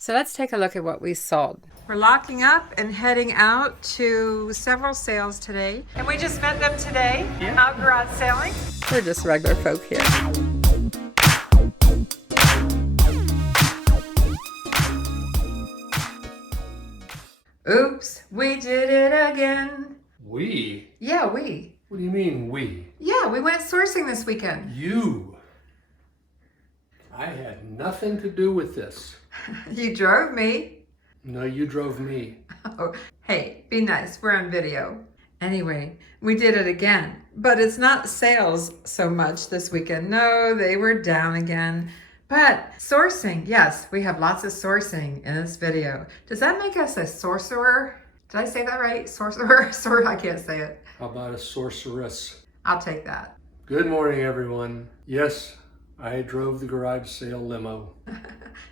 So let's take a look at what we sold. We're locking up and heading out to several sales today. And we just met them today, out garage sailing. We're just regular folk here. Oops, we did it again. We? Yeah, we. What do you mean, we? Yeah, we went sourcing this weekend. You? I had nothing to do with this. You drove me. No, you drove me. Oh, hey, be nice. We're on video. Anyway, we did it again. But it's not sales so much this weekend. No, they were down again. But sourcing, yes, we have lots of sourcing in this video. Does that make us a sorcerer? Did I say that right? Sorcerer? Sorry, I can't say it. How about a sorceress? I'll take that. Good morning, everyone. Yes, I drove the garage sale limo.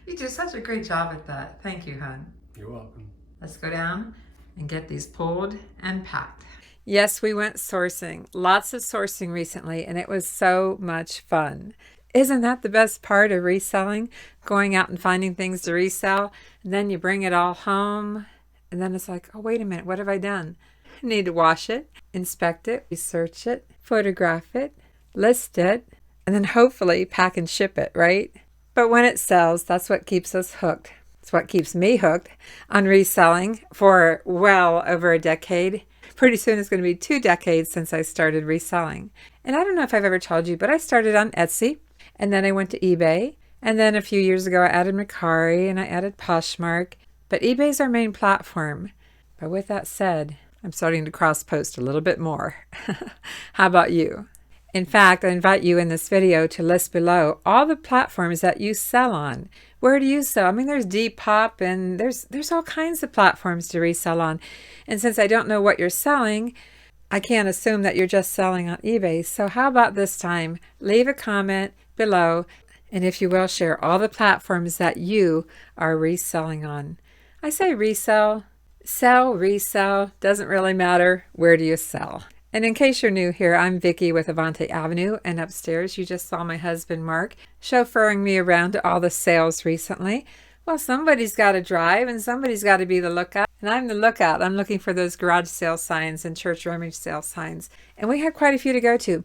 You do such a great job at that. Thank you, hon. You're welcome. Let's go down and get these pulled and packed. Yes, we went sourcing. Lots of sourcing recently, and it was so much fun. Isn't that the best part of reselling? Going out and finding things to resell, and then you bring it all home, and then it's like, oh, wait a minute, what have I done? I need to wash it, inspect it, research it, photograph it, list it, and then hopefully pack and ship it, right? But when it sells, that's what keeps us hooked. It's what keeps me hooked on reselling for well over a decade. Pretty soon it's going to be 2 decades since I started reselling. And I don't know if I've ever told you, but I started on Etsy, and then I went to eBay, and then a few years ago I added Mercari and I added Poshmark. But eBay's our main platform. But with that said, I'm starting to cross-post a little bit more. How about you? In fact, I invite you in this video to list below all the platforms that you sell on. Where do you sell? I mean, there's Depop and there's all kinds of platforms to resell on. And since I don't know what you're selling, I can't assume that you're just selling on eBay. So how about this time? Leave a comment below, and if you will, share all the platforms that you are reselling on. I say resell, sell, resell, doesn't really matter. Where do you sell? And in case you're new here, I'm Vicki with Avante-Avenue, and upstairs you just saw my husband Mark chauffeuring me around to all the sales recently. Well, somebody's got to drive and somebody's got to be the lookout, and I'm the lookout. I'm looking for those garage sale signs and church rummage sale signs, and we had quite a few to go to.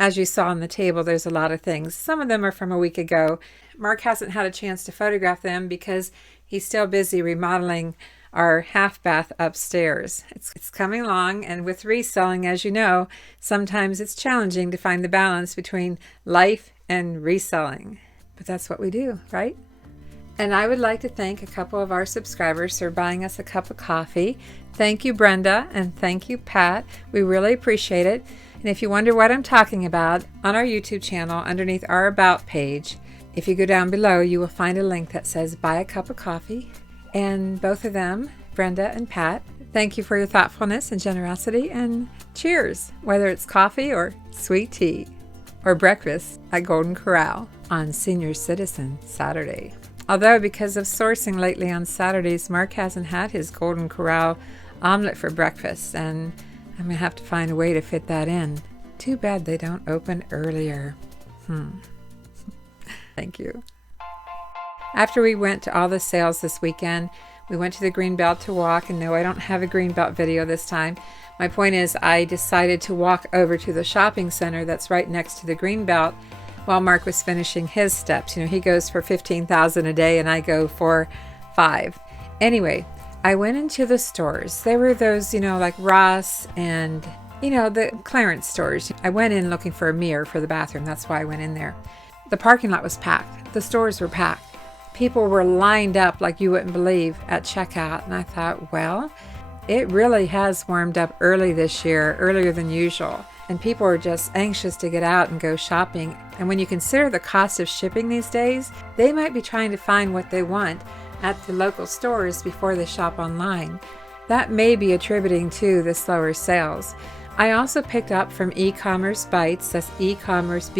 As you saw on the table, there's a lot of things. Some of them are from a week ago. Mark hasn't had a chance to photograph them because he's still busy remodeling our half bath upstairs. It's coming along, and with reselling, as you know, sometimes it's challenging to find the balance between life and reselling. But that's what we do, right? And I would like to thank a couple of our subscribers for buying us a cup of coffee. Thank you, Brenda, and thank you, Pat. We really appreciate it. And if you wonder what I'm talking about, on our YouTube channel, underneath our About page, if you go down below, you will find a link that says Buy a Cup of Coffee. And both of them, Brenda and Pat, thank you for your thoughtfulness and generosity, and cheers, whether it's coffee or sweet tea or breakfast at Golden Corral on Senior Citizen Saturday. Although because of sourcing lately on Saturdays, Mark hasn't had his Golden Corral omelet for breakfast, and I'm going to have to find a way to fit that in. Too bad they don't open earlier. Thank you. After we went to all the sales this weekend, we went to the Greenbelt to walk, and no, I don't have a Greenbelt video this time. My point is I decided to walk over to the shopping center that's right next to the Greenbelt while Mark was finishing his steps. You know, he goes for 15,000 a day and I go for 5. Anyway, I went into the stores. There were those, like Ross and, the clearance stores. I went in looking for a mirror for the bathroom. That's why I went in there. The parking lot was packed. The stores were packed. People were lined up like you wouldn't believe at checkout. And I thought, well, it really has warmed up early this year, earlier than usual. And people are just anxious to get out and go shopping. And when you consider the cost of shipping these days, they might be trying to find what they want at the local stores before they shop online. That may be attributing to the slower sales. I also picked up from e-commerce Bytes, that's e-commerce.com.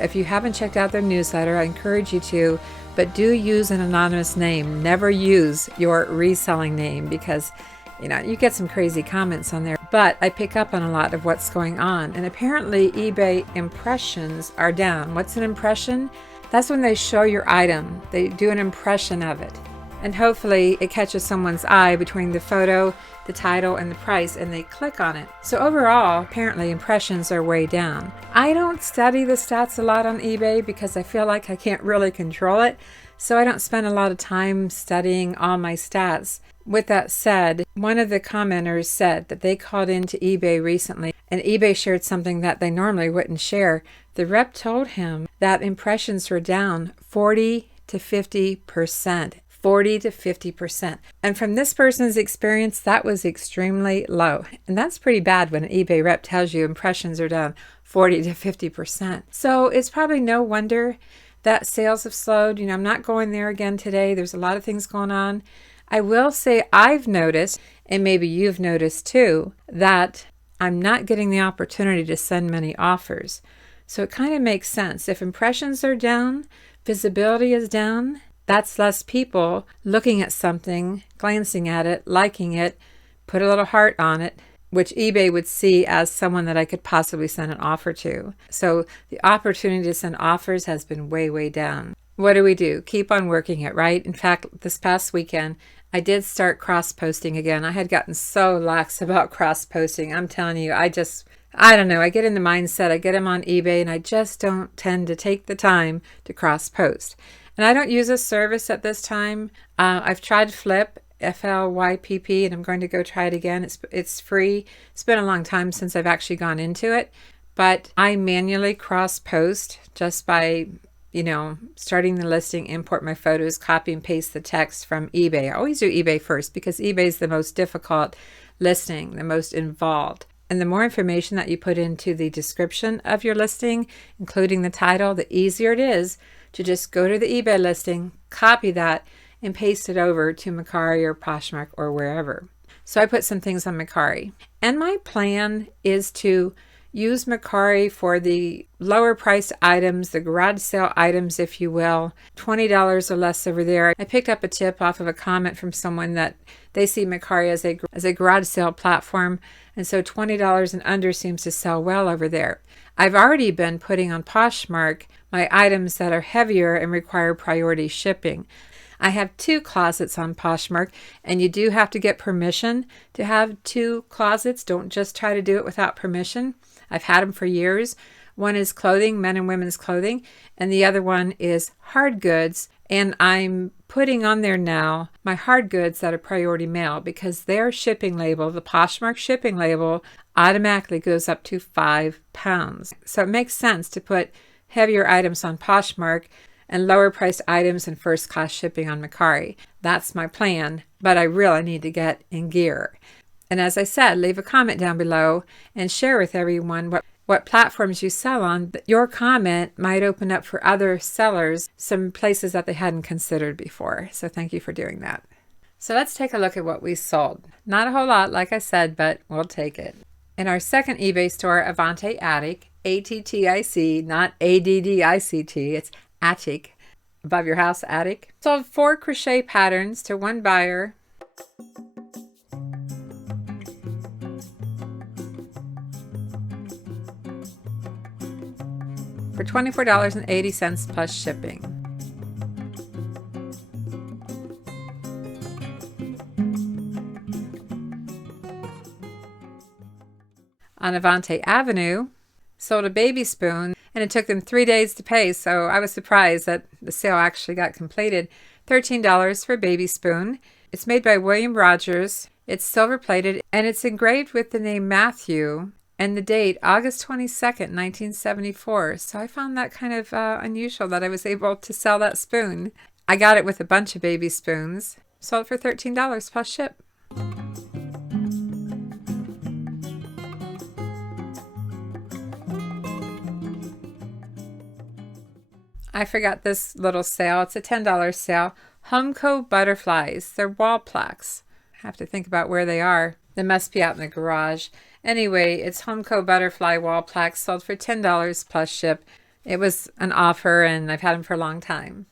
If you haven't checked out their newsletter, I encourage you to, but do use an anonymous name. Never use your reselling name because, you get some crazy comments on there. But I pick up on a lot of what's going on, and apparently eBay impressions are down. What's an impression? That's when they show your item. They do an impression of it. And hopefully it catches someone's eye between the photo, the title, and the price, and they click on it. So overall, apparently impressions are way down. I don't study the stats a lot on eBay because I feel like I can't really control it. So I don't spend a lot of time studying all my stats. With that said, one of the commenters said that they called into eBay recently and eBay shared something that they normally wouldn't share. The rep told him that impressions were down 40 to 50%. 40 to 50%. And from this person's experience, that was extremely low. And that's pretty bad when an eBay rep tells you impressions are down 40 to 50%. So it's probably no wonder that sales have slowed. I'm not going there again today. There's a lot of things going on. I will say I've noticed, and maybe you've noticed too, that I'm not getting the opportunity to send many offers. So it kind of makes sense. If impressions are down, visibility is down, that's less people looking at something, glancing at it, liking it, put a little heart on it, which eBay would see as someone that I could possibly send an offer to. So the opportunity to send offers has been way, way down. What do? Keep on working it, right? In fact, this past weekend, I did start cross-posting again. I had gotten so lax about cross-posting. I'm telling you, I don't know. I get in the mindset, I get them on eBay, and I just don't tend to take the time to cross-post. And I don't use a service at this time. I've tried Flip, FLYPP, and I'm going to go try it again. It's free. It's been a long time since I've actually gone into it. But I manually cross-post just by, starting the listing, import my photos, copy and paste the text from eBay. I always do eBay first because eBay is the most difficult listing, the most involved. And the more information that you put into the description of your listing, including the title, the easier it is to just go to the eBay listing, copy that, and paste it over to Mercari or Poshmark or wherever. So I put some things on Mercari. And my plan is to use Mercari for the lower priced items, the garage sale items, if you will, $20 or less over there. I picked up a tip off of a comment from someone that they see Mercari as a garage sale platform, and so $20 and under seems to sell well over there. I've already been putting on Poshmark my items that are heavier and require priority shipping. I have 2 closets on Poshmark, and you do have to get permission to have 2 closets. Don't just try to do it without permission. I've had them for years. One is clothing, men and women's clothing, and the other one is hard goods. And I'm putting on there now my hard goods that are priority mail because their shipping label, the Poshmark shipping label, automatically goes up to 5 pounds. So it makes sense to put heavier items on Poshmark and lower priced items and first class shipping on Mercari. That's my plan, but I really need to get in gear. And as I said, leave a comment down below and share with everyone what platforms you sell on. Your comment might open up for other sellers some places that they hadn't considered before. So thank you for doing that. So let's take a look at what we sold. Not a whole lot, like I said, but we'll take it. In our second eBay store, avante-avenue, ATTIC, not ADDICT, it's attic, above your house attic. Sold 4 crochet patterns to one buyer. For $24.80 plus shipping. On avante-avenue, sold a baby spoon, and it took them 3 days to pay, so I was surprised that the sale actually got completed. $13 for a baby spoon. It's made by William Rogers. It's silver plated, and it's engraved with the name Matthew and the date August 22nd, 1974. So I found that kind of unusual that I was able to sell that spoon. I got it with a bunch of baby spoons. Sold for $13 plus ship. I forgot this little sale. It's a $10 sale. Humco butterflies. They're wall plaques. I have to think about where they are. They must be out in the garage. Anyway, it's Humco butterfly wall plaques, sold for $10 plus ship. It was an offer, and I've had them for a long time.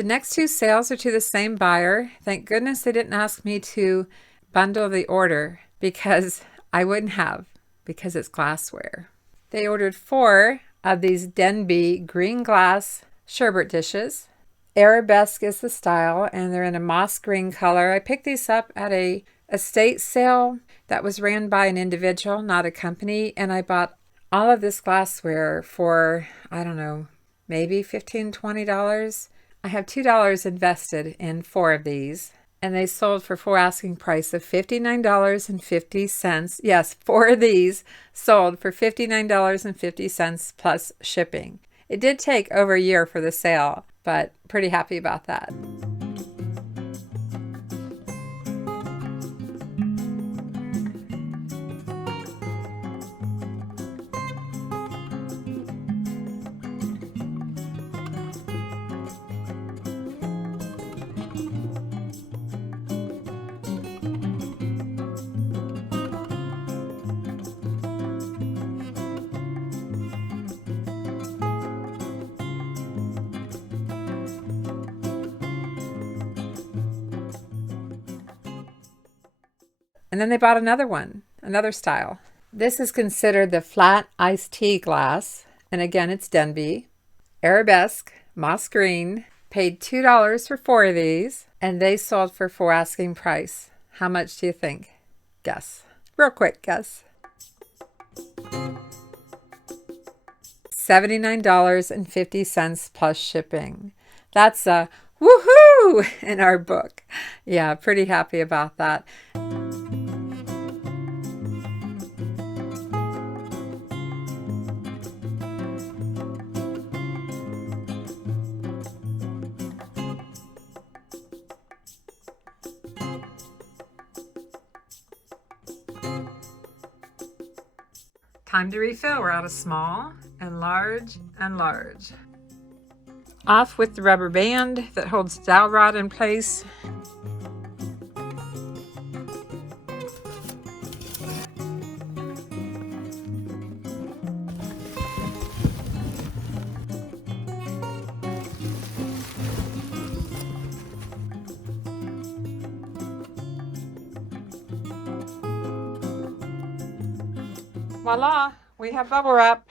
The next two sales are to the same buyer. Thank goodness they didn't ask me to bundle the order because I wouldn't have, because it's glassware. They ordered 4 of these Denby green glass sherbet dishes. Arabesque is the style, and they're in a moss green color. I picked these up at a estate sale that was ran by an individual, not a company, and I bought all of this glassware for, I don't know, maybe $15, $20. I have $2 invested in 4 of these, and they sold for full asking price of $59.50. Yes, 4 of these sold for $59.50 plus shipping. It did take over a year for the sale, but pretty happy about that. And then they bought another one, another style. This is considered the flat iced tea glass. And again, it's Denby. Arabesque, moss green. Paid $2 for 4 of these. And they sold for full asking price. How much do you think? Guess. Real quick guess. $79.50 plus shipping. That's a woohoo in our book. Yeah, pretty happy about that. Time to refill. We're out of small and large and large. Off with the rubber band that holds the dowel rod in place. Voila, we have bubble wrap.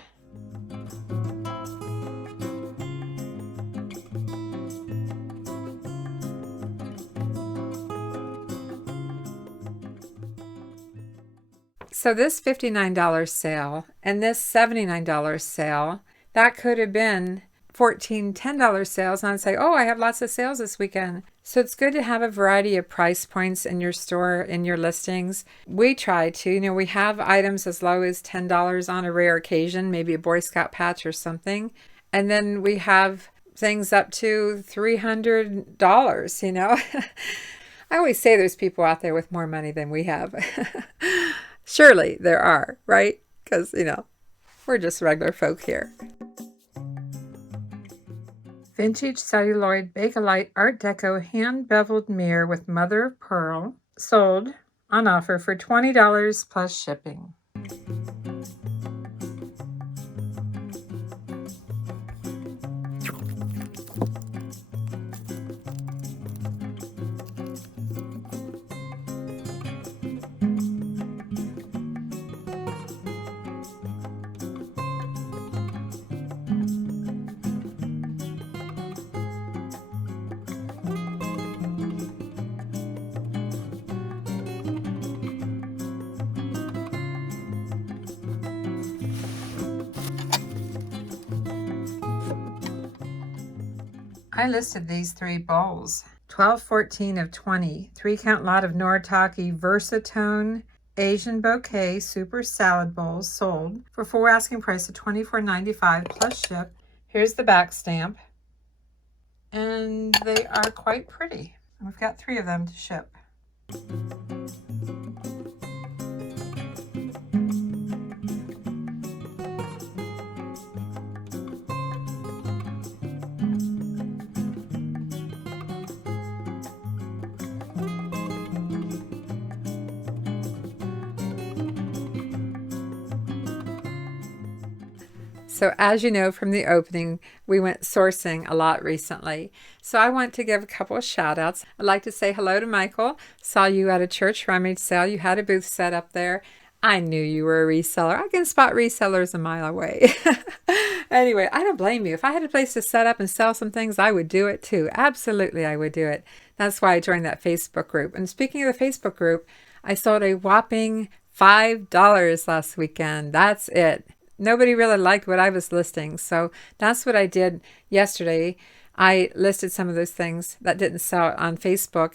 So this $59 sale and this $79 sale, that could have been $14, $10 sales. And I'd say, oh, I have lots of sales this weekend. So it's good to have a variety of price points in your store, in your listings. We try to, we have items as low as $10 on a rare occasion, maybe a Boy Scout patch or something. And then we have things up to $300, I always say there's people out there with more money than we have. Surely there are, right? Because, we're just regular folk here. Vintage celluloid Bakelite Art Deco hand beveled mirror with mother of pearl, sold on offer for $20 plus shipping. I listed these 3 bowls, 12, 14 of 20, 3-count lot of Noritake Versatone Asian Bouquet Super Salad Bowls sold for full asking price of $24.95 plus ship. Here's the back stamp, and they are quite pretty. We've got 3 of them to ship. So as you know from the opening, we went sourcing a lot recently. So I want to give a couple of shout outs. I'd like to say hello to Michael. Saw you at a church rummage sale. You had a booth set up there. I knew you were a reseller. I can spot resellers a mile away. Anyway, I don't blame you. If I had a place to set up and sell some things, I would do it too. Absolutely, I would do it. That's why I joined that Facebook group. And speaking of the Facebook group, I sold a whopping $5 last weekend. That's it. Nobody really liked what I was listing. So that's what I did yesterday. I listed some of those things that didn't sell on Facebook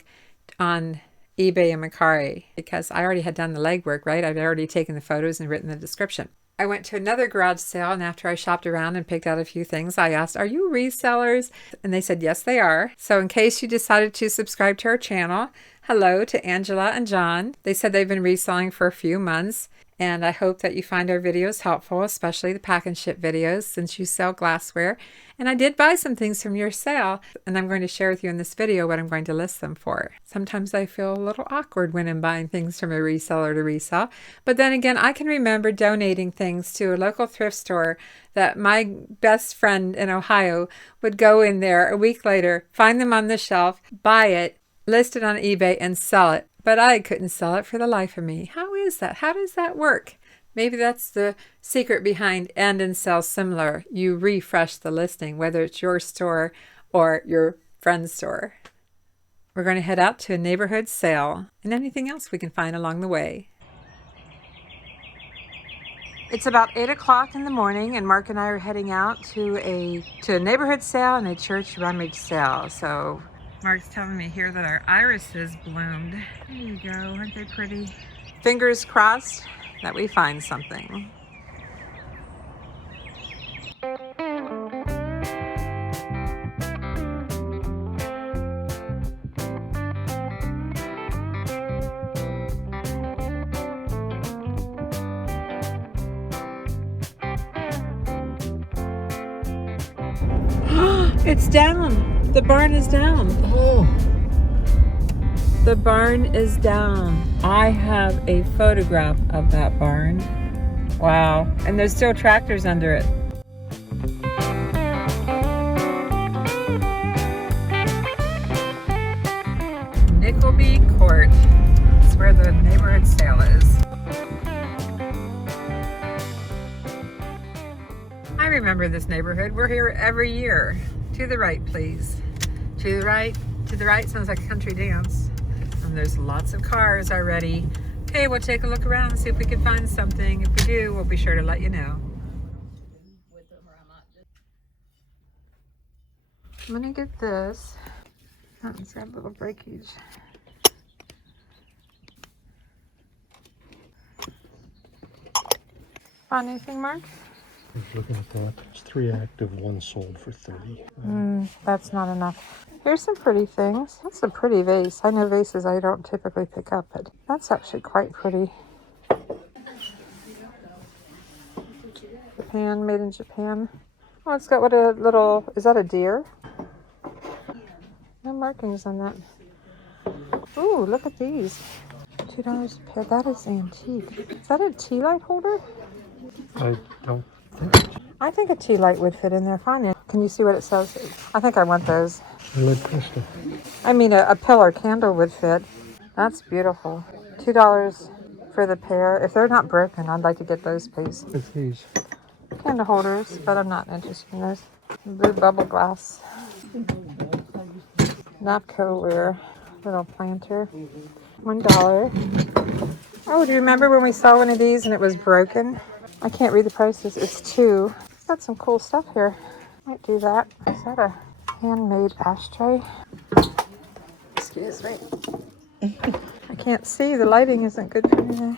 on eBay and Mercari because I already had done the legwork, right? I'd already taken the photos and written the description. I went to another garage sale, and after I shopped around and picked out a few things, I asked, are you resellers? And they said, yes, they are. So in case you decided to subscribe to our channel, hello to Angela and John. They said they've been reselling for a few months. And I hope that you find our videos helpful, especially the pack and ship videos, since you sell glassware. And I did buy some things from your sale, and I'm going to share with you in this video what I'm going to list them for. Sometimes I feel a little awkward when I'm buying things from a reseller to resell. But then again, I can remember donating things to a local thrift store that my best friend in Ohio would go in there a week later, find them on the shelf, buy it, list it on eBay, and sell it. But I couldn't sell it for the life of me. How is that? How does that work? Maybe that's the secret behind End and Sell Similar. You refresh the listing, whether it's your store or your friend's store. We're going to head out to a neighborhood sale and anything else we can find along the way. It's about 8 o'clock in the morning, and Mark and I are heading out to a neighborhood sale and a church rummage sale. So Mark's telling me here that our irises bloomed. There you go, aren't they pretty? Fingers crossed that we find something. It's down. The barn is down. Oh. The barn is down. I have a photograph of that barn. Wow. And there's still tractors under it. Nickleby Court. That's where the neighborhood sale is. I remember this neighborhood. We're here every year. To the right, please. To the right. To the right sounds like a country dance. And there's lots of cars already. Okay, we'll take a look around and see if we can find something. If we do, we'll be sure to let you know. I'm gonna get this. Oh, it's got a little breakage. Found anything, Mark? I was looking at that. It's 3 active, 1 sold for 30. That's not enough. Here's some pretty things. That's a pretty vase. I know vases I don't typically pick up, but that's actually quite pretty. Japan, made in Japan. Oh, it's got what a little, is that a deer? No markings on that. Ooh, look at these. $2 a pair. That is antique. Is that a tea light holder? I don't think. I think a tea light would fit in there fine. Can you see what it says? I think I want those. Lead crystal. I mean, a pillar candle would fit. That's beautiful. $2 for the pair. If they're not broken, I'd like to get those, please. What's these? Candle holders, but I'm not interested in those. Blue bubble glass. Napco ware. Little planter. $1. Oh, do you remember when we saw one of these and it was broken? I can't read the prices. It's $2. It's got some cool stuff here. Might do that. Is that a handmade ashtray? Excuse me. I can't see. The lighting isn't good for me there.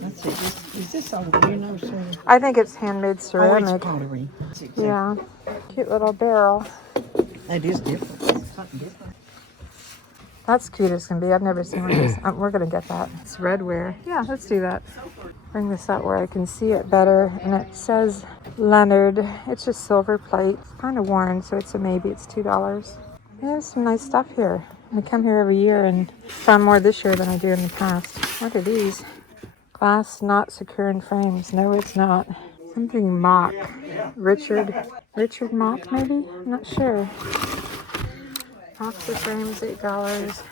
Let's see. Is this over? You know, sir? I think it's handmade Oh, ceramic. it's pottery. Yeah. Cute little barrel. That is different. It's something different. That's cute as can be. I've never seen one of these. We're going to get that. It's redware. Yeah, let's do that. Bring this out where I can see it better. And it says Leonard. It's just silver plate. It's kind of worn, so it's a maybe. It's $2. There's some nice stuff here. I come here every year and found more this year than I do in the past. What are these? Glass not secure in frames. No, it's not. Something Mock. Richard Mock, maybe? I'm not sure. Boxer frames, $8.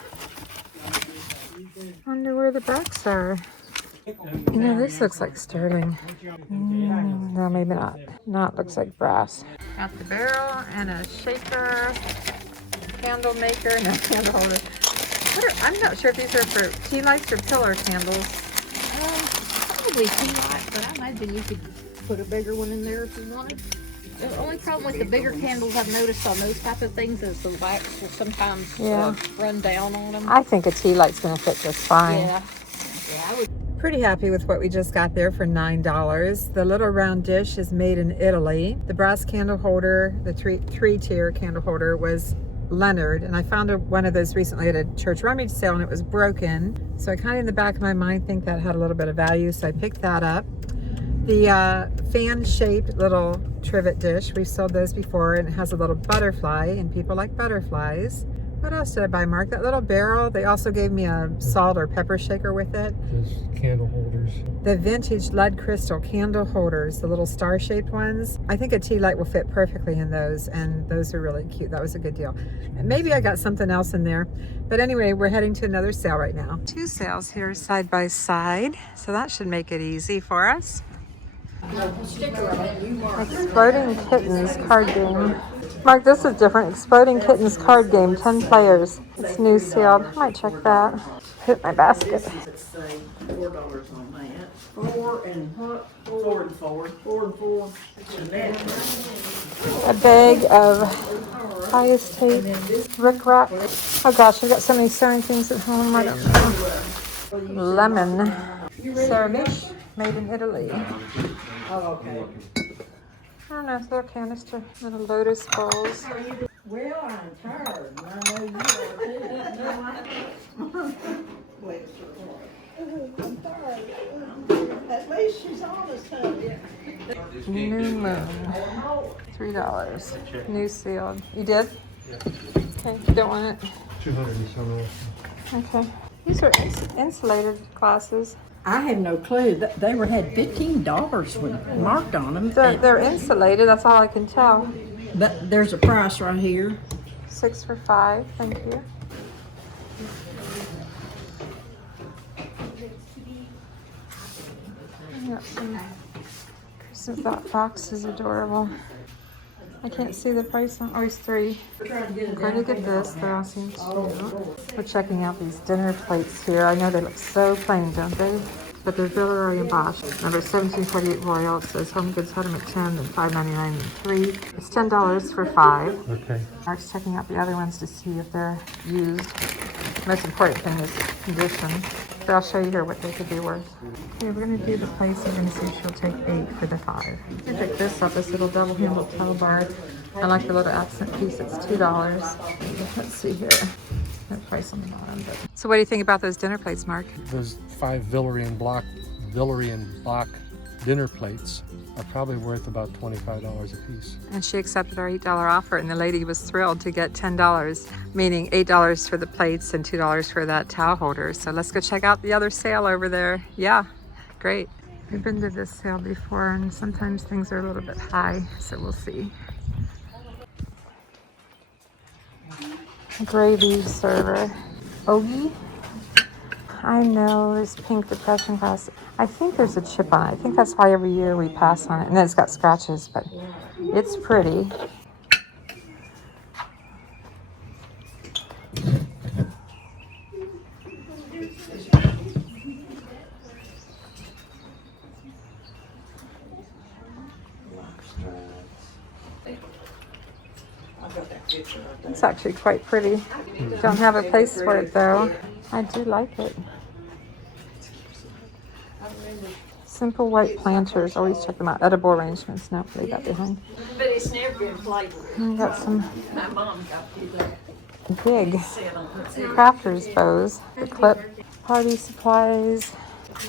Wonder where the backs are. You know, this looks like sterling. No, maybe not. Not looks like brass. Got the barrel and a shaker, candle maker, no candle holder. I'm not sure if these are for tea lights or pillar candles. Probably too light, but I imagine you could put a bigger one in there if you wanted. The only problem with the bigger candles I've noticed on those type of things is the wax will sometimes run down on them. I think a tea light's gonna fit just fine. Yeah, I would. Pretty happy with what we just got there for $9. The little round dish is made in Italy. The brass candle holder, the three-tier candle holder, was Leonard, and I found one of those recently at a church rummage sale and it was broken. So I kind of in the back of my mind think that had a little bit of value, so I picked that up. The fan-shaped little trivet dish, we've sold those before, and it has a little butterfly, and people like butterflies. What else did I buy, Mark? That little barrel. They also gave me a salt or pepper shaker with it. Those candle holders. The vintage lead crystal candle holders, the little star-shaped ones. I think a tea light will fit perfectly in those, and those are really cute. That was a good deal. And maybe I got something else in there. But anyway, we're heading to another sale right now. Two sales here side by side, so that should make it easy for us. Exploding Kittens card game. Mark, this is different. Exploding Kittens card game, 10 players. It's new sealed. I might check that. Hit my basket. $4 on that. 4 and what? 4 and 4. 4 and 4. A bag of bias tape, rickrack. Oh gosh, I've got so many sewing things at home. I don't know. Lemon. Service made in Italy. Oh, okay. I don't know, it's a little canister. Little lotus bowls. Well, I'm tired, and I know you are too. I'm tired. At least she's honest, honey. New Moon. $3. New sealed. You did? Yeah. Okay, you don't want it? 200 and some. Okay. These are insulated glasses. I have no clue. They had $15 when marked on them. They're insulated, that's all I can tell. But there's a price right here. 6 for $5, thank you. I got some Christmas box is adorable. I can't see the price on. Oh, it's $3. I'm going to get this. They all seem cute. We're checking out these dinner plates here. I know they look so plain, don't they? But they're Villeroy embossed. Number 1748 Royal. It says Home Goods had them at 10 and $5.99 and 3. It's $10 for 5. Okay. Mark's checking out the other ones to see if they're used. Most important thing is condition. So I'll show you here what they could be worth. Okay, we're going to do the place. I'm going to see if she'll take 8 for the 5. I picked this up, this little double-handled towel bar. I like the little accent piece. It's $2. Let's see here. No price on the bottom. But... So what do you think about those dinner plates, Mark? Those 5 Villeroy and Block dinner plates are probably worth about $25 a piece. And she accepted our $8 offer, and the lady was thrilled to get $10, meaning $8 for the plates and $2 for that towel holder. So let's go check out the other sale over there. Yeah, great. We've been to this sale before, and sometimes things are a little bit high, so we'll see. Gravy server. Ogie? I know, there's pink depression glass. I think there's a chip on it. I think that's why every year we pass on it. And then it's got scratches, but it's pretty. It's actually quite pretty. Don't have a place for it though. I do like it. Simple white planters. Always check them out. Edible arrangements. Nope, leave that behind. But it's never been played with. We got some My mom got it. big crafters bows. The clip. Party supplies.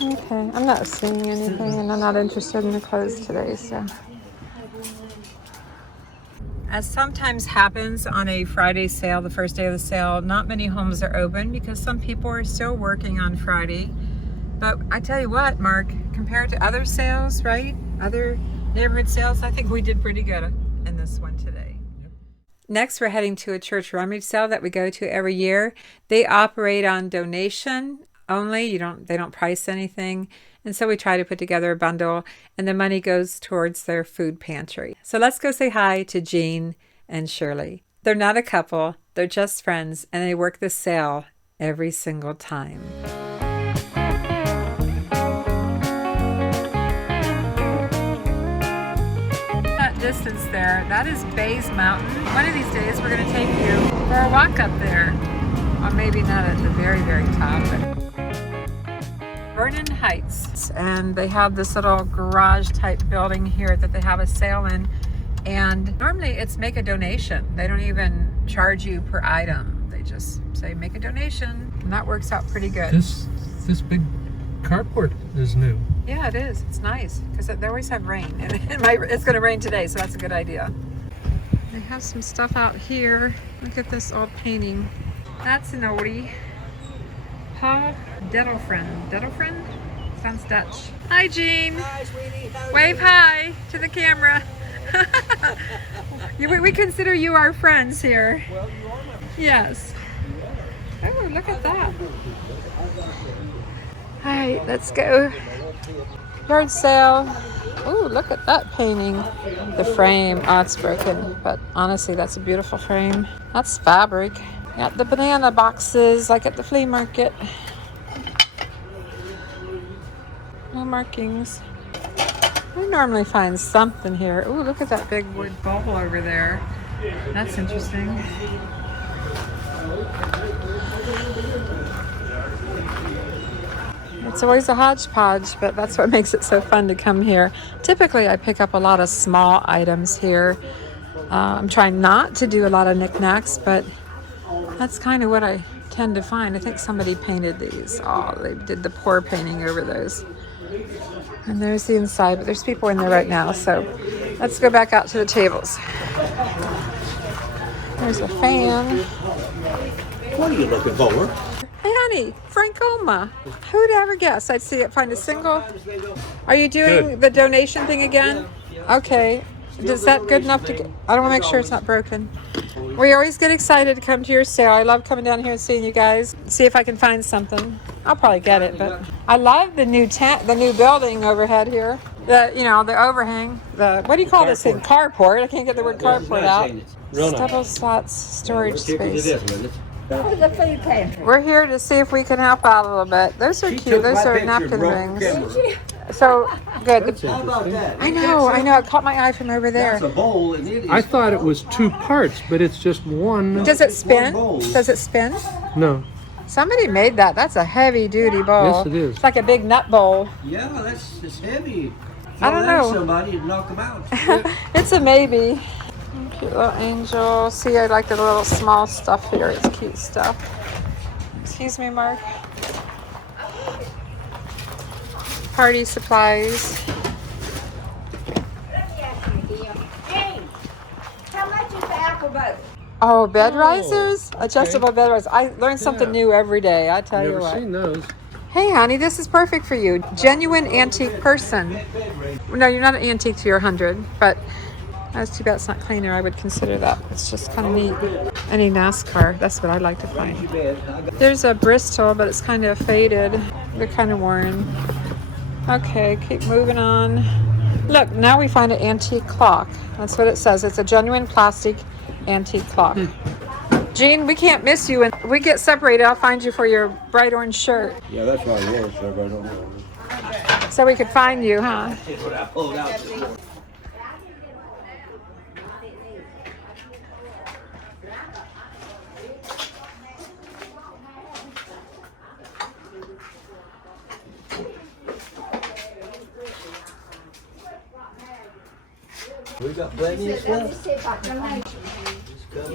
Okay, I'm not seeing anything and I'm not interested in the clothes today, so. As sometimes happens on a Friday sale, the first day of the sale, not many homes are open because some people are still working on Friday. But I tell you what, Mark, compared to other sales, right? Other Neighborhood sales, I think we did pretty good in this one today. Yep. Next, we're heading to a church rummage sale that we go to every year. They operate on donation only. They don't price anything. And so we try to put together a bundle, and the money goes towards their food pantry. So let's go say hi to Jean and Shirley. They're not a couple, they're just friends, and they work the sale every single time. That distance there, that is Bays Mountain. One of these days we're going to take you for a walk up there. Or maybe not at the very, very top, but Vernon Heights, and they have this little garage type building here that they have a sale in, and normally it's make a donation. They don't even charge you per item. They just say make a donation, and that works out pretty good. This big carport is new. Yeah, it is. It's nice because they always have rain, and it's going to rain today, so that's a good idea. They have some stuff out here. Look at this old painting. That's an oldie. Paul Dettelfriend? Sounds Dutch. Hi, Jean. Hi, sweetie. How are Wave you? hi to the camera. We consider you our friends here. Well, you are my Yes. Oh, look at that. All right, let's go. Yard sale. Oh, look at that painting. The frame. Oh, it's broken. But honestly, that's a beautiful frame. That's fabric. Got the banana boxes like at the flea market. No markings. I normally find something here. Ooh, look at that big wood bowl over there. That's interesting. It's always a hodgepodge, but that's what makes it so fun to come here. Typically, I pick up a lot of small items here. I'm trying not to do a lot of knickknacks, but that's kind of what I tend to find. I think somebody painted these. Oh, they did the pour painting over those. And there's the inside, but there's people in there right now, so let's go back out to the tables. There's a fan. What are you looking for? Hey, honey, Francoma. Who'd ever guess I'd find a single? Are you doing the donation thing again? Okay. Is that good enough to get? I don't want to make sure it's not broken. We always get excited to come to your sale. I love coming down here and seeing you guys. See if I can find something. I'll probably get it, but I love the new building overhead here. The overhang. What do you call this thing? Carport. I can't get the word carport out. Double slots storage space. Where's the food pantry? We're here to see if we can help out a little bit. Those are cute. Those are napkin rings. So good. How about that? I know. It caught my eye from over there. That's a bowl, and it is. I thought it was two parts, but it's just one. Does it spin? One bowl. Does it spin? No. Somebody made that. That's a heavy duty bowl. Yes, it is. It's like a big nut bowl. Yeah, it's heavy. I don't know. Somebody and knock them out. It's a maybe. Cute little angel. See, I like the little small stuff here. It's cute stuff. Excuse me, Mark. Party supplies. Hey, how much is the apple boat? Oh, bed Oh, risers? okay. Adjustable bed risers. I learn something new every day. I tell you Never what. seen those. Hey, honey, this is perfect for you. Genuine antique person. No, you're not an antique to your 100, but that's too bad it's not cleaner. I would consider that. It's just kind of neat. Any NASCAR, that's what I like to find. There's a Bristol, but it's kind of faded. They're kind of worn. Okay, keep moving on. Look, now we find an antique clock. That's what it says. It's a genuine plastic antique clock. Jean, we can't miss you. And we get separated, I'll find you for your bright orange shirt. Yeah, that's why it is, so I don't know. So we could find you, huh? That's what I pulled out. We got plenty of stuff.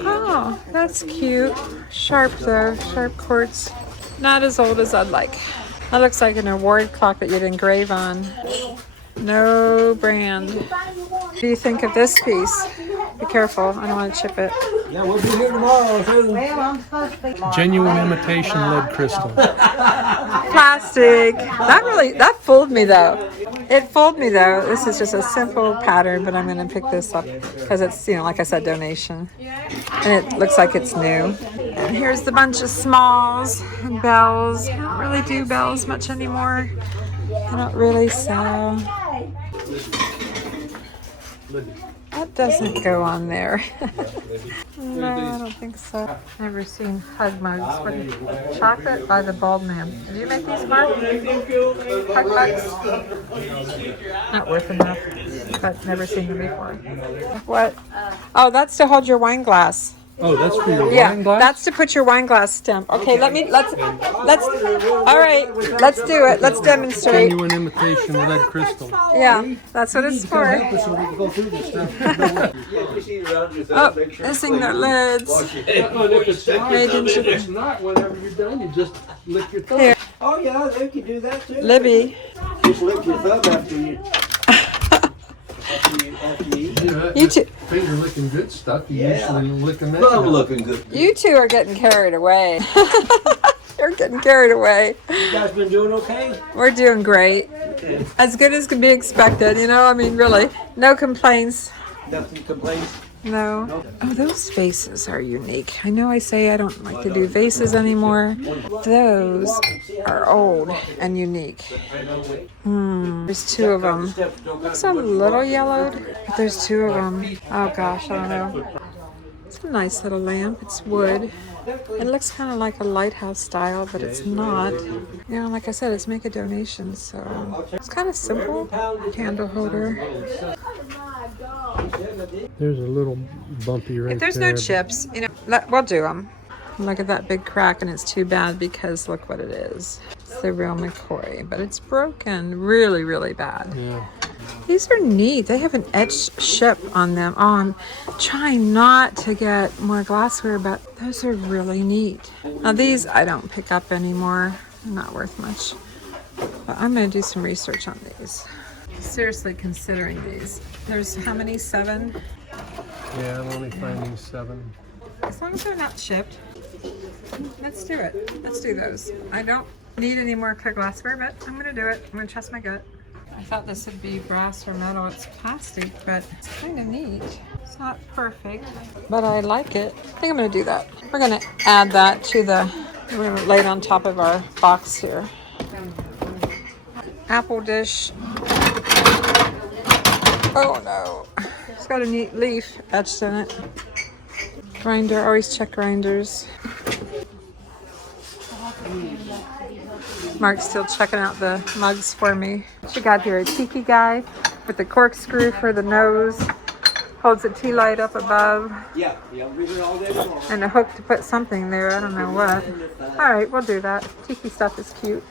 Oh, that's cute. Sharp though, sharp quartz. Not as old as I'd like. That looks like an award clock that you'd engrave on. No brand. What do you think of this piece? Be careful, I don't want to chip it. Yeah, we'll be here tomorrow too. Well, I'm supposed to be. Genuine imitation lead crystal. Plastic. That fooled me though. It fooled me though. This is just a simple pattern, but I'm going to pick this up because it's, like I said, donation. And it looks like it's new. And here's the bunch of smalls and bells. I don't really do bells much anymore. I don't really sell. That doesn't go on there. No, I don't think so. Never seen hug mugs. What, chocolate by the Bald Man. Did you make these, Mark? Hug mugs? Not worth enough, but never seen them before. What? Oh, that's to hold your wine glass. Oh, that's for your Yeah, wine glass? that's to put your wine glass stamp. Okay, let's, all right, let's do it. Let's demonstrate. Genuine imitation red crystal. Yeah, that's what it's for. Oh, missing their lids. If it's not, whenever you're done, you just lick your thumb. Here, Oh yeah, they can do that too. Libby. Just lick your thumb after you. After you eat. You two, Finger licking good stuff. You Yeah. usually lick them. Thumb looking good. you two are getting carried away. You're getting carried away. You guys been doing okay? We're doing great. Okay. As good as can be expected, I mean, really. No complaints. Nothing complaints? No. Oh, those vases are unique. I know I say I don't like to do vases anymore. Those are old and unique. There's two of them. Looks a little yellowed, but there's two of them. Oh gosh, I don't know. It's a nice little lamp. It's wood. It looks kind of like a lighthouse style, but it's not. Like I said, it's make a donation, so it's kind of simple. Candle holder. There's a little bumpy right If there's there. no chips, we'll do them. Look at that big crack, and it's too bad because look what it is. It's the real McCoy, but it's broken really, really bad. Yeah. These are neat. They have an etched ship on them. Oh, I'm trying not to get more glassware, but those are really neat. Now these I don't pick up anymore. They're not worth much. But I'm going to do some research on these. Seriously considering these. There's how many? 7? Yeah, I'm only finding 7. As long as they're not chipped. Let's do it. Let's do those. I don't need any more clear glassware, but I'm going to do it. I'm going to trust my gut. I thought this would be brass or metal. It's plastic, but it's kind of neat. It's not perfect, but I like it. I think I'm going to do that. We're going to add that to we're going to lay it on top of our box here. Apple dish. Oh no. It's got a neat leaf etched in it. Grinder, always check grinders. Mark's still checking out the mugs for me. She got here a tiki guy with the corkscrew for the nose. Holds a tea light up above. Yeah, I'm reading all day long. And a hook to put something there. I don't know what. Alright, we'll do that. Tiki stuff is cute.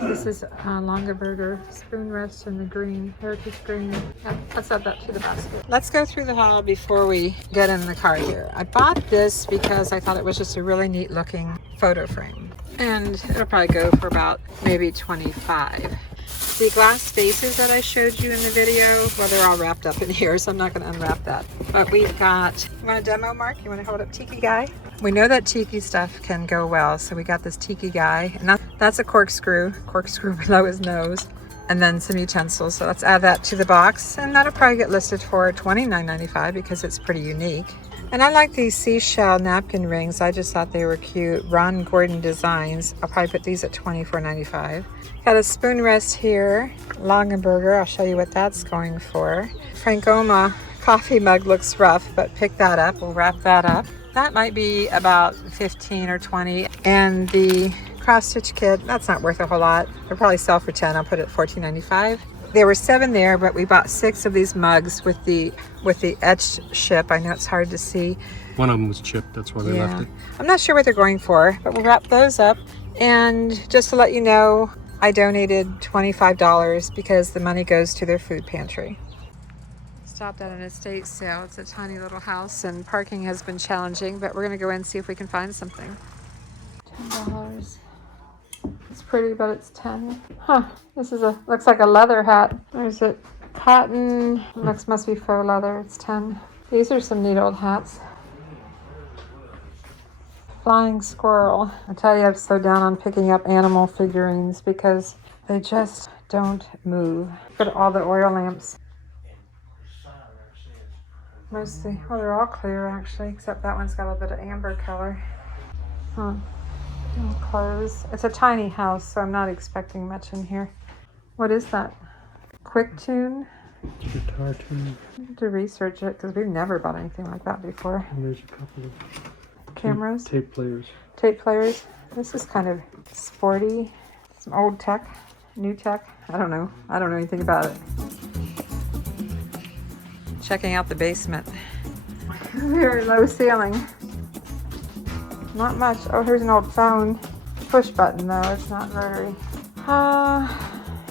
This is Longaberger spoon rest in the green, heritage green. Yeah, let's add that to the basket. Let's go through the haul before we get in the car here. I bought this because I thought it was just a really neat looking photo frame. And it'll probably go for about maybe $25. The glass vases that I showed you in the video, well, they're all wrapped up in here, so I'm not going to unwrap that. But we've got, you want a demo, Mark? You want to hold up Tiki Guy? We know that Tiki stuff can go well, so we got this Tiki Guy. And that's a corkscrew below his nose. And then some utensils, so let's add that to the box. And that'll probably get listed for $29.95 because it's pretty unique. And I like these seashell napkin rings. I just thought they were cute. Ron Gordon Designs. I'll probably put these at $24.95. Got a spoon rest here. Longaberger. I'll show you what that's going for. Frankoma coffee mug looks rough, but pick that up. We'll wrap that up. That might be about 15 or 20. And the cross-stitch kit, that's not worth a whole lot. They'll probably sell for 10. I'll put it at $14.95. There were 7 there, but we bought 6 of these mugs with the etched ship. I know it's hard to see. One of them was chipped. That's why they left it. I'm not sure what they're going for, but we'll wrap those up. And just to let you know, I donated $25 because the money goes to their food pantry. Stopped at an estate sale. It's a tiny little house and parking has been challenging, but we're going to go in and see if we can find something. $10. It's pretty, but it's 10. Huh, this is looks like a leather hat. There's it, cotton, must be faux leather, it's 10. These are some neat old hats. Flying squirrel. I tell you, I'm so down on picking up animal figurines because They just don't move. Look at all the oil lamps. Mostly, well, they're all clear actually, except that one's got a little bit of amber color. Huh. Close. It's a tiny house, so I'm not expecting much in here. What is that? Quick tune? Guitar tune. I have to research it because we've never bought anything like that before. And there's a couple of Cameras? tape players. Tape players. This is kind of sporty. Some old tech, new tech. I don't know. I don't know anything about it. Checking out the basement. Very low ceiling. Not much. Oh, here's an old phone. Push button though. It's not rotary.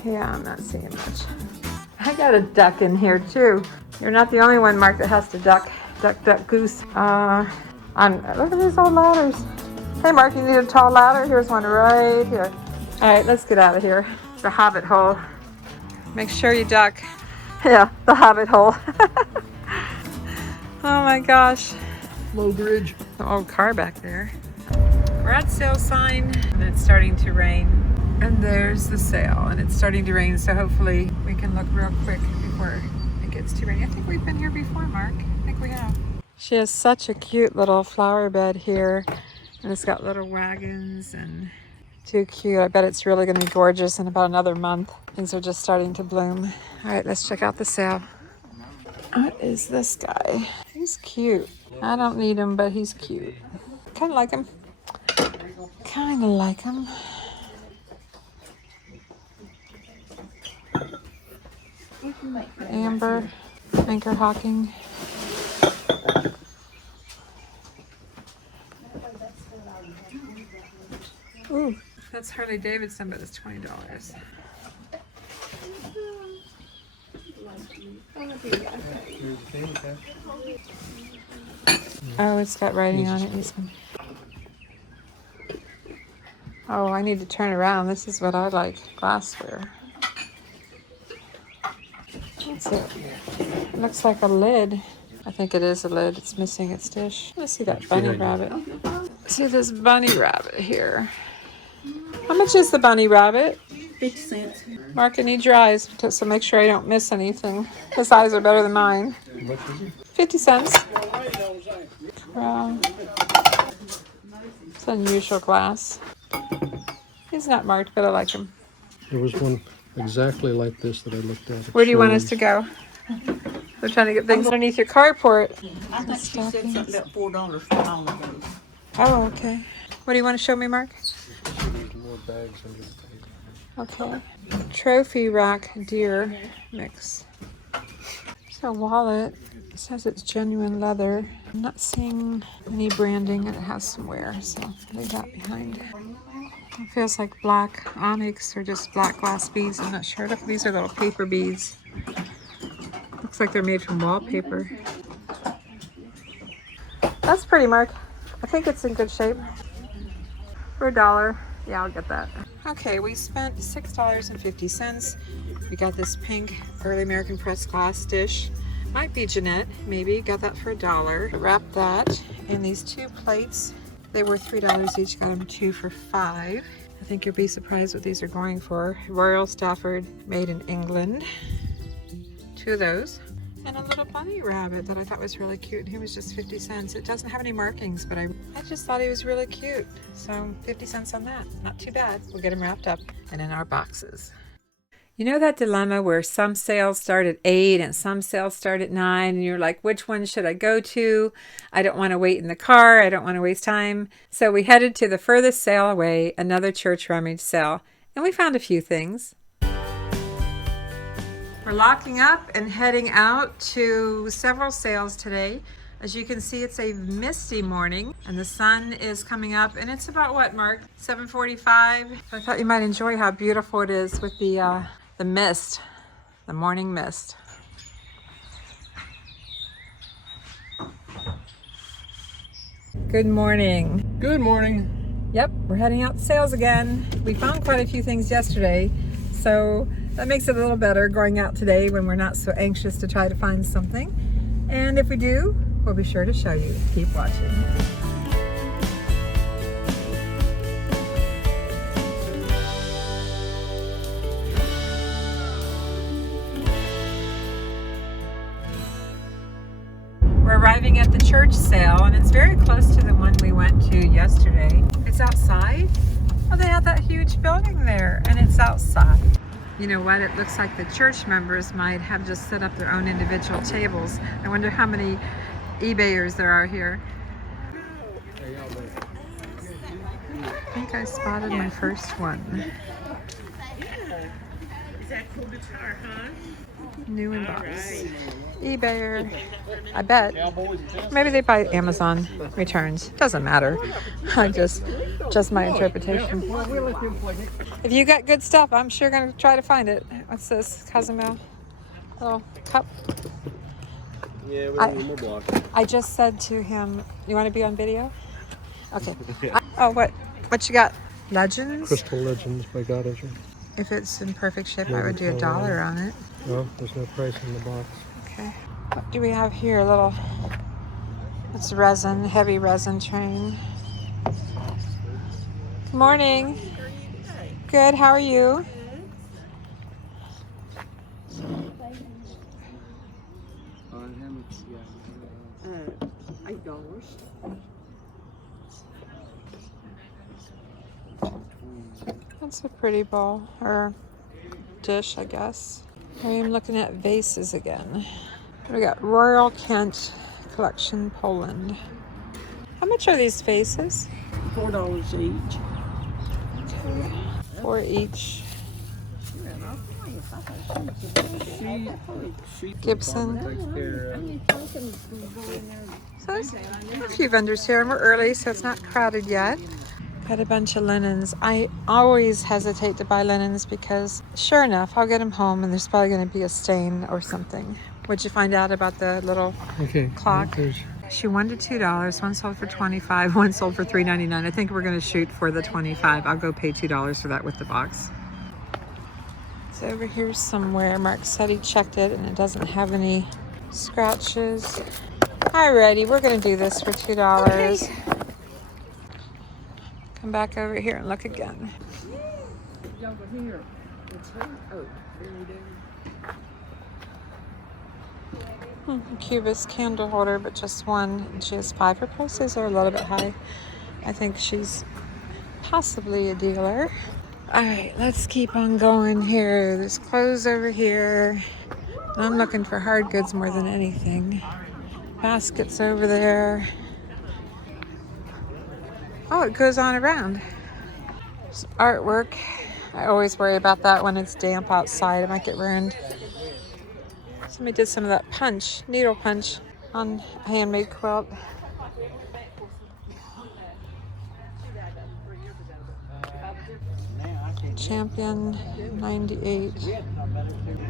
Yeah, I'm not seeing much. I got a duck in here too. You're not the only one, Mark, that has to duck. Duck, duck, goose. Look at these old ladders. Hey, Mark, you need a tall ladder? Here's one right here. All right, let's get out of here. The hobbit hole. Make sure you duck. Yeah, the hobbit hole. Oh my gosh. Low bridge. The old car back there. We're at sale sign and it's starting to rain. And there's the sale and it's starting to rain, so hopefully we can look real quick before it gets too rainy. I think we've been here before, Mark. I think we have. She has such a cute little flower bed here. And it's got little wagons and too cute. I bet it's really going to be gorgeous in about another month. Things are just starting to bloom. All right, let's check out the sale. What is this guy? He's cute. I don't need him, but he's cute. Kind of like him. Kind of like him. Amber, anchor hawking. Ooh, that's Harley Davidson, but it's $20. Oh, it's got writing on it. Oh, I need to turn around. This is what I like. Glassware. What's it? It looks like a lid. I think it is a lid. It's missing its dish. Let's see that bunny rabbit. See this bunny rabbit here. How much is the bunny rabbit? 50 cents. Mark, I need your eyes, so make sure I don't miss anything. His eyes are better than mine. How much is it? 50 cents. Crown. It's unusual glass. He's not marked, but I like him. There was one exactly like this that I looked at. Where do you want us to go? We're trying to get things underneath your carport. I think she said something about $4 for all of those. Oh, okay. What do you want to show me, Mark? There's more bags under the table. Okay. Trophy rack deer mix. It's a wallet. It says it's genuine leather. I'm not seeing any branding. It has some wear, so leave that behind. It feels like black onyx or just black glass beads. I'm not sure. Look, these are little paper beads. Looks like they're made from wallpaper. That's pretty, Mark. I think it's in good shape. For $1. Yeah, I'll get that. Okay, we spent $6.50. We got this pink early American pressed glass dish. Might be Jeanette, maybe. Got that for $1. Wrapped that in these two plates. They were $3 each. Got them 2 for $5. I think you'll be surprised what these are going for. Royal Stafford, made in England. 2 of those. And a little bunny rabbit that I thought was really cute. He was just 50 cents. It doesn't have any markings, but I just thought he was really cute. So 50 cents on that. Not too bad. We'll get him wrapped up and in our boxes. You know that dilemma where some sales start at 8 and some sales start at 9 and you're like, which one should I go to? I don't want to wait in the car. I don't want to waste time. So we headed to the furthest sale away, another church rummage sale, and we found a few things. We're locking up and heading out to several sales today. As you can see, it's a misty morning and the sun is coming up, and it's about what, Mark? 7:45. I thought you might enjoy how beautiful it is with the mist, the morning mist. Good morning. Good morning. Yep, we're heading out to sales again. We found quite a few things yesterday, so that makes it a little better going out today when we're not so anxious to try to find something. And if we do, we'll be sure to show you. Keep watching. church sale, and it's very close to the one we went to yesterday. It's outside. Oh, they have that huge building there, and it's outside. You know what? It looks like the church members might have just set up their own individual tables. I wonder how many eBayers there are here. I think I spotted my first one. New in box. eBayer. I bet. Maybe they buy Amazon returns. Doesn't matter. Just my interpretation. If you got good stuff, I'm sure gonna try to find it. What's this? Cozumel. Little cup. Yeah, we need more block. I just said to him, you want to be on video? Okay. Oh, what you got? Legends? Crystal Legends by Goddesser. If it's in perfect shape, I would do $1 on it. No, there's no price in the box. Okay. What do we have here? It's resin, heavy resin train. Good morning. Good, how are you? $8. That's a pretty bowl, or dish, I guess. I am looking at vases again. We got Royal Kent Collection, Poland. How much are these vases? $4 each. Okay. 4 each. Gibson. So there's a few vendors here, and we're early, so it's not crowded yet. Got a bunch of linens. I always hesitate to buy linens because, sure enough, I'll get them home and there's probably going to be a stain or something. What'd you find out about the little clock? She wanted $2. One sold for $25. One sold for $3.99. I think we're going to shoot for the $25. I'll go pay $2 for that with the box. It's over here somewhere. Mark said he checked it and it doesn't have any scratches. Alrighty, we're going to do this for $2. Okay. Come back over here and look again. Cubist candle holder, but just one. And she has 5. Her prices are a little bit high. I think she's possibly a dealer. All right, let's keep on going here. There's clothes over here. I'm looking for hard goods more than anything. Baskets over there. Oh, it goes on around. It's artwork. I always worry about that when it's damp outside. It might get ruined. Somebody did some of that needle punch on a handmade quilt. Champion 98.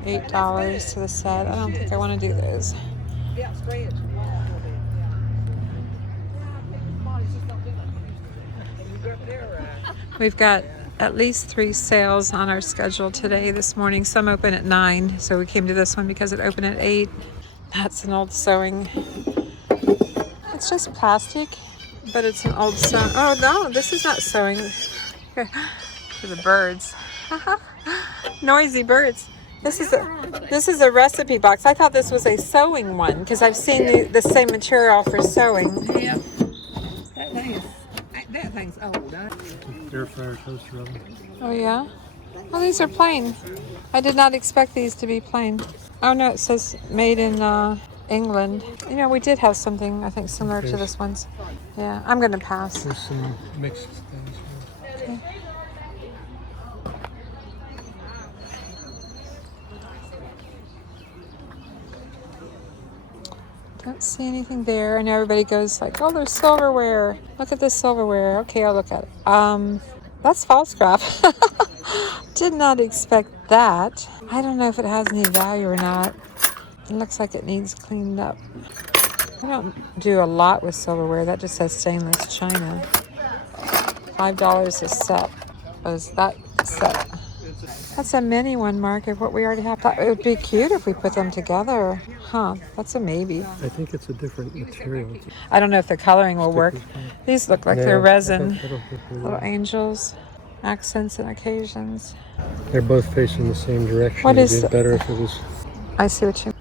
$8 to the set. I don't think I want to do those. We've got at least 3 sales on our schedule today, this morning. Some open at 9, so we came to this one because it opened at 8. That's an old sewing. It's just plastic, but it's an old sewing. Oh no, this is not sewing. For the birds. Noisy birds. This is a recipe box. I thought this was a sewing one because I've seen the same material for sewing. Yeah. That thing's old, huh? Air fryer toaster oven. Oh yeah? Oh, these are plain. I did not expect these to be plain. Oh no, it says made in England. You know, we did have something, I think, similar to this one's. Yeah, I'm going to pass. There's some mixed things here. Okay. Don't see anything there. I know everybody goes like, oh, there's silverware. Look at this silverware. Okay, I'll look at it. That's false scrap. Did not expect that. I don't know if it has any value or not. It looks like it needs cleaned up. I don't do a lot with silverware. That just says stainless china. $5 a set. Was that set? That's a mini one, Mark, of what we already have. It would be cute if we put them together. Huh, that's a maybe. I think it's a different material. I don't know if the coloring will work. These look like they're resin. I don't think they will. Little angels, accents and occasions. They're both facing the same direction. What is It'd be better if it was... I see what you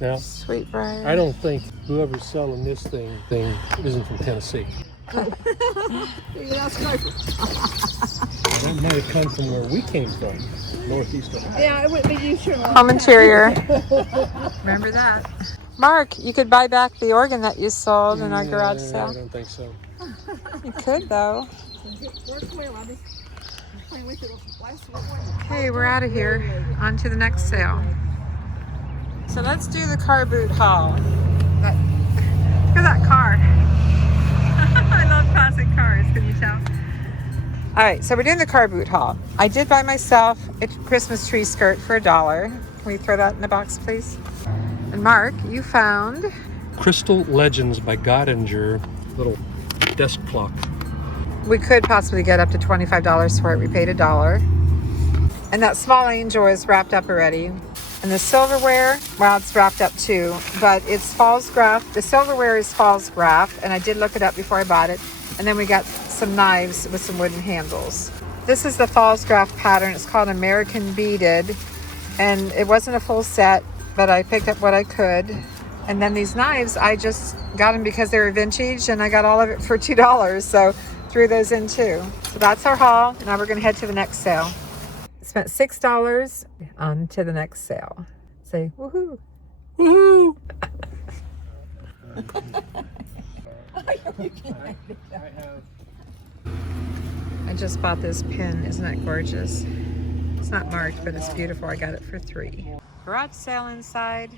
Now, Sweetbriar. I don't think whoever's selling this thing isn't from Tennessee. That's Sniper. That might have come from where we came from, northeast Ohio. Yeah, it would be you sure. Home interior. Remember that. Mark, you could buy back the organ that you sold in our garage I sale. don't think so. You could, though. Worked well. I just playing with it last week. Okay, we're out of here. On to the next sale. So let's do the car boot haul. Look at that car. I love passing cars, can you tell? All right, so we're doing the car boot haul. I did buy myself a Christmas tree skirt for $1. Can we throw that in the box, please? And Mark, you found Crystal Legends by Godinger, little desk clock. we could possibly get up to $25 for it. We paid $1. And that small angel is wrapped up already. And the silverware, well, it's wrapped up too, but it's false graph. The silverware is false graph, and I did look it up before I bought it. And then we got some knives with some wooden handles. This is the false graph pattern. It's called American Beaded, and it wasn't a full set, but I picked up what I could. And then these knives, I just got them because they were vintage, and I got all of it for $2, so threw those in too. So that's our haul. Now we're gonna head to the next sale. Spent $6 on to the next sale. Say woohoo. Woohoo! I just bought this pin. Isn't that gorgeous? It's not marked, but it's beautiful. I got it for $3. Garage sale inside.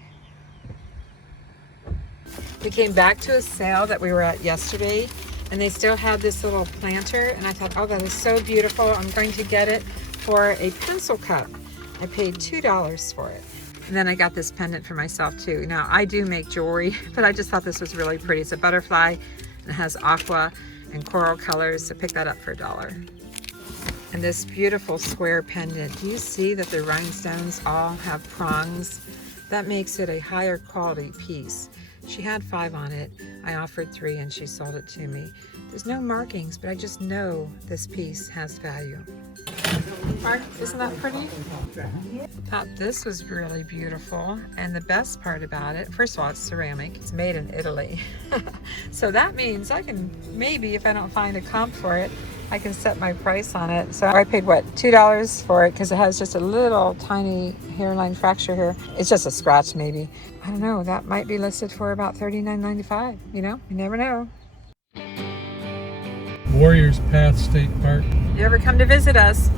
We came back to a sale that we were at yesterday, and they still had this little planter, and I thought, oh, that is so beautiful. I'm going to get it for a pencil cup. I paid $2 for it. And then I got this pendant for myself too. Now, I do make jewelry, but I just thought this was really pretty. It's a butterfly, and it has aqua and coral colors, so pick that up for $1. And this beautiful square pendant. Do you see that the rhinestones all have prongs? That makes it a higher quality piece. She had 5 on it. I offered 3 and she sold it to me. There's no markings, but I just know this piece has value. Mark, isn't that pretty? Thought this was really beautiful, and the best part about it, first of all, it's ceramic. It's made in Italy. So that means I can, maybe if I don't find a comp for it, I can set my price on it. So I paid what, $2 for it because it has just a little tiny hairline fracture here. It's just a scratch maybe. I don't know, that might be listed for about $39.95. You know, you never know. Warriors Path State Park. You ever come to visit us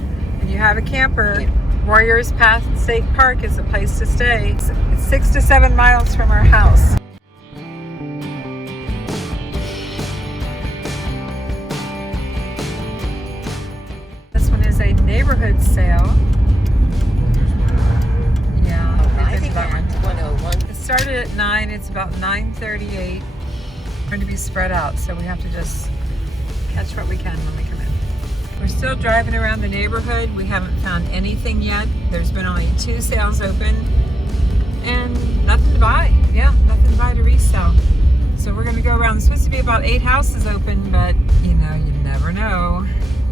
and you have a camper, Warriors Path State Park is the place to stay. It's 6 to 7 miles from our house. This one is a neighborhood sale. Yeah, I think that one's 101. it started at 9, it's about 9:38. We're going to be spread out, so we have to just catch what we can when we come in. We're still driving around the neighborhood. We haven't found anything yet. There's been only 2 sales open and nothing to buy. Yeah, nothing to buy to resell. So we're going to go around. There's supposed to be about 8 houses open, but you know, you never know.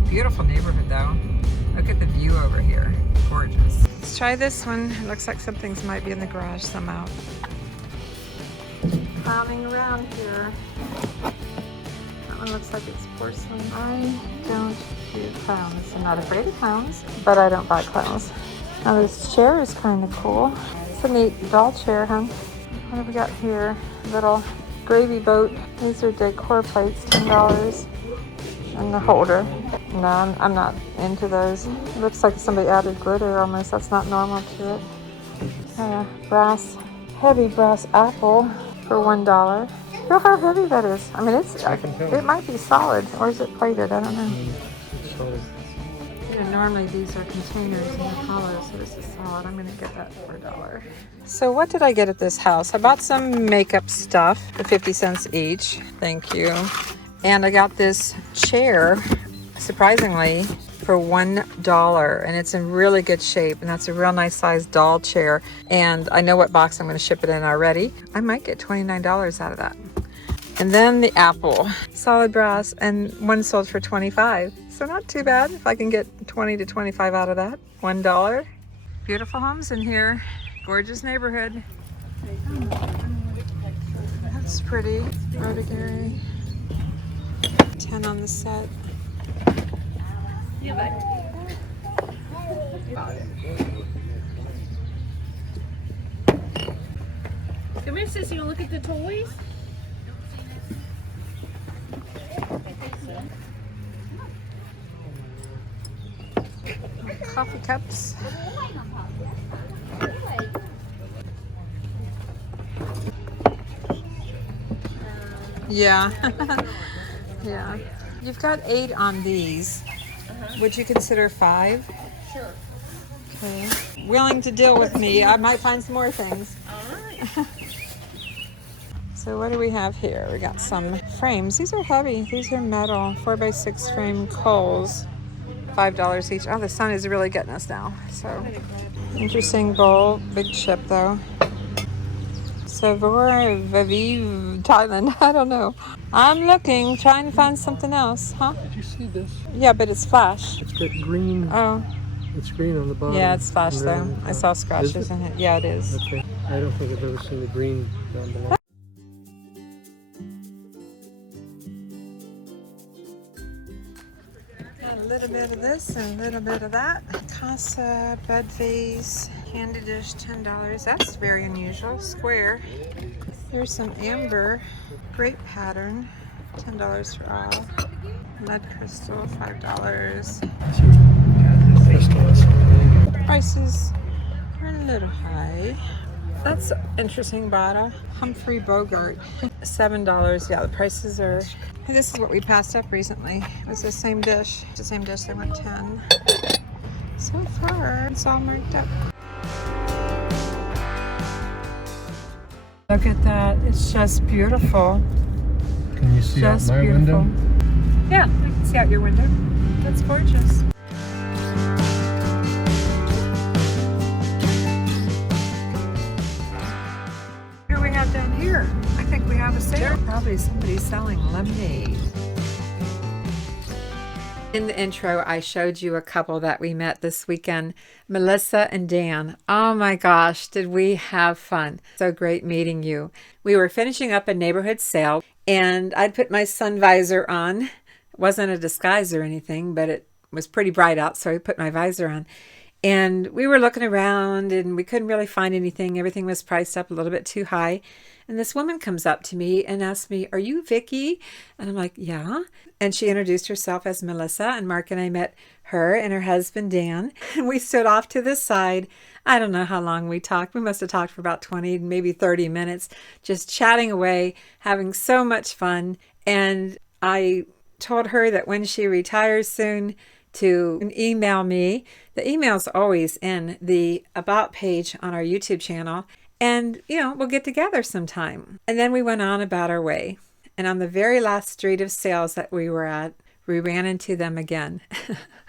Beautiful neighborhood though. Look at the view over here. Gorgeous. Let's try this one. It looks like some things might be in the garage somehow. Clowning around here. That one looks like it's porcelain. I don't do clowns. I'm not afraid of clowns, but I don't buy clowns. Now this chair is kind of cool. It's a neat doll chair, huh? What have we got here? Little gravy boat. These are decor plates, $10. And the holder. No, I'm not into those. It looks like somebody added glitter almost. That's not normal to it. Brass, heavy brass apple for $1. Feel how heavy that is. I mean, it might be solid, or is it plated? I don't know. You know, normally these are containers and they're hollow, so this is solid. I'm gonna get that for $1. So what did I get at this house? I bought some makeup stuff for 50 cents each. Thank you. And I got this chair, surprisingly, for $1, and it's in really good shape, and that's a real nice sized doll chair. And I know what box I'm going to ship it in already. I might get $29 out of that. And then the apple, solid brass, and one sold for $25. So not too bad if I can get $20 to $25 out of that. $1. Beautiful homes in here, gorgeous neighborhood. That's pretty. Verdigary. 10 on the set. Come here, Sissy, you want to look at the toys? Coffee cups. Yeah. Yeah. You've got 8 on these. Would you consider 5? Sure. Okay. Willing to deal with me. I might find some more things. All right. So what do we have here? We got some frames. These are heavy. These are metal. 4x6 frame coals. $5 each. Oh, the sun is really getting us now. So interesting bowl. Big chip though. Savor Viviv Thailand. I don't know. I'm looking, trying to find something else. Huh? Did you see this? Yeah, but it's flash. It's got green. Oh, It's green on the bottom. yeah, it's flash and red though. on the I top. saw Is scratches it? in it. Yeah, it is. Okay. I don't think I've ever seen the green down below. Got a little bit of this and a little bit of that. Casa, bed vase, candy dish, $10. That's very unusual. Square. There's some amber, grape pattern, $10 for all. Lead crystal, $5. Prices are a little high. That's interesting bottle. Humphrey Bogart, $7. Yeah, the prices are. This is what we passed up recently. It was the same dish. The same dish. They went 10. So far, it's all marked up. Look at that. It's just beautiful. Can you see Just out my beautiful. window? Yeah, I can see out your window. That's gorgeous. What do we have down here? I think we have a sale. Probably somebody selling lemonade. In the intro, I showed you a couple that we met this weekend, Melissa and Dan. Oh my gosh, did we have fun. So great meeting you. We were finishing up a neighborhood sale and I'd put my sun visor on. It wasn't a disguise or anything, but it was pretty bright out, so I put my visor on. And we were looking around and we couldn't really find anything. Everything was priced up a little bit too high. And this woman comes up to me and asks me, "Are you Vicky?" And I'm like, "Yeah." And she introduced herself as Melissa, and Mark and I met her and her husband, Dan. And we stood off to the side. I don't know how long we talked. We must have talked for about 20, maybe 30 minutes, just chatting away, having so much fun. And I told her that when she retires soon, to email me. The email's always in the About page on our YouTube channel. And, we'll get together sometime. And then we went on about our way. And on the very last street of sales that we were at, we ran into them again.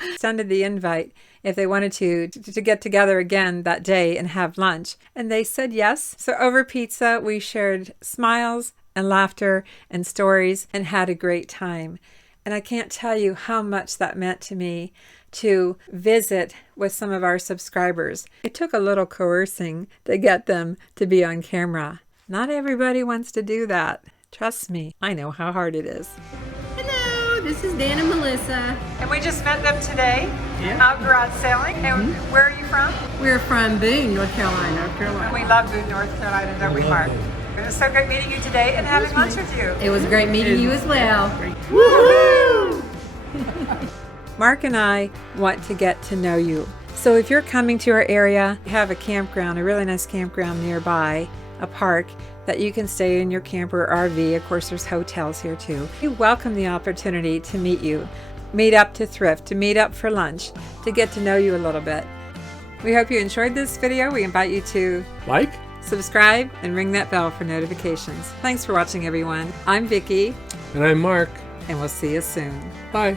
Extended the invite if they wanted to get together again that day and have lunch. And they said yes. So over pizza, we shared smiles and laughter and stories and had a great time. And I can't tell you how much that meant to me to visit with some of our subscribers. It took a little coercing to get them to be on camera. Not everybody wants to do that. Trust me, I know how hard it is. Hello, this is Dan and Melissa. And we just met them today out garage selling. And where are you from? We're from Boone, North Carolina. We love Boone, North Carolina, don't we, Mark? It was so great meeting you today and having lunch with you. It was great meeting you as well. Woohoo! Mark and I want to get to know you. So if you're coming to our area, we have a campground, a really nice campground nearby, a park that you can stay in your camper or RV. Of course, there's hotels here too. We welcome the opportunity to meet you, meet up to thrift, to meet up for lunch, to get to know you a little bit. We hope you enjoyed this video. We invite you to Like? subscribe and ring that bell for notifications. Thanks for watching, everyone. I'm Vicky, And I'm Mark. and we'll see you soon. Bye.